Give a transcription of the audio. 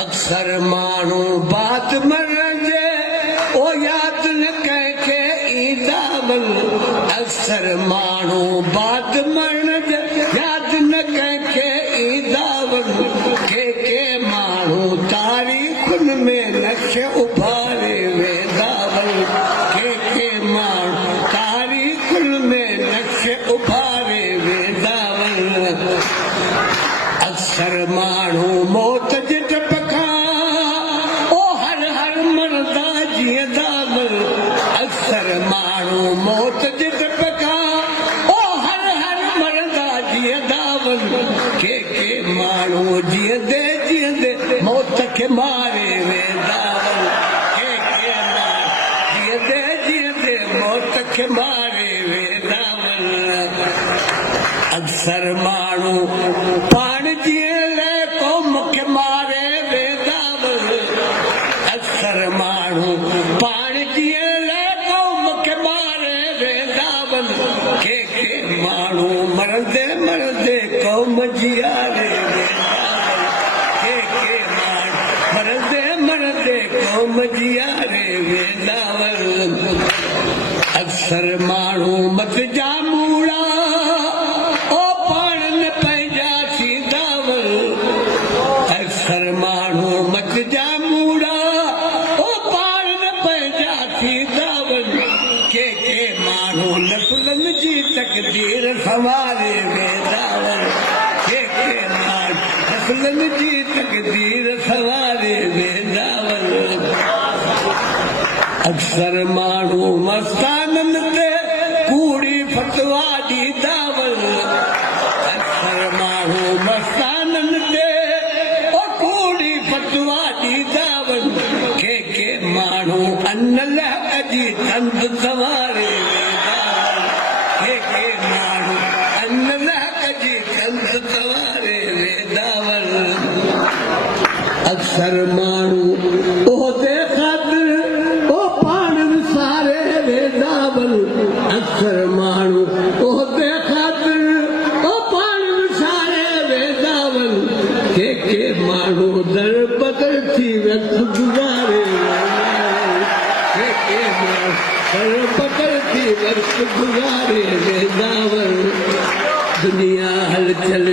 अक्सर माण्हू बात मरजे ओ याद न कंहिंखे ईंदा वल अक्सर माण्हू बात मरजे याद न कंहिंखे ईंदा वल के माण्हू तारीख़ुन में नक्श उभारे वेंदा वल के माण्हू तारीख़ुन में नक्श उभारे वेंदा वल अक्सर माण्हू मौत जे टप खां ओ हर हर मरदा जीअंदा वल अक्सर माण्हू मौत जे टप खां ओ हर हर मरदा जीअंदा वल के माण्हू जीअंदे जीअंदे मौत खे मारे वेंदा वल के जीअंदे जीअंदे मौत खे मारे वेंदा वल अक्सर माण्हू पाण जीअण लाइ क़ौम खे मारे वेंदा वल अक्सर माण्हू पाण जीअण लाइ क़ौम खे मारे वेंदा वल के माण्हू मरंदे मरंदे क़ौम जीआरे वेंदा वल के माण्हू मरंदे मरंदे क़ौम जीआरे वेंदा वल अक्सर माण्हू मत जा मूड़ा अक्सर माण्हू मत जा मूड़ा ओ पाण न पंहिंजा थींदा वल के माण्हू नसुलनि जी तक़दीर संवारे वेंदा वल के माण्हू नसुलनि जी तक़दीर संवारे वेंदा वल अक्सर माण्हू मस्ताननि ते कूड़ी फतवा ॾींदा वल अक्सर माण्हू मस्ताननि ते के माण्हू अन्न लाइ जी तंद संवारे वेंदा वल के माण्हू अन्न लाइ जी तंद संवारे वेंदा वल अक्सर माण्हू उहिदे ख़ातिर ओ पाण विसारे वेंदा वल अक्सर माण्हू उहिदे ख़ातिर ओ पाण विसारे वेंदा वल के माण्हू दर बदर थी वक़्त गुज़ारे वक़्त गुज़ारे वेंदा वल दुनिया हलचल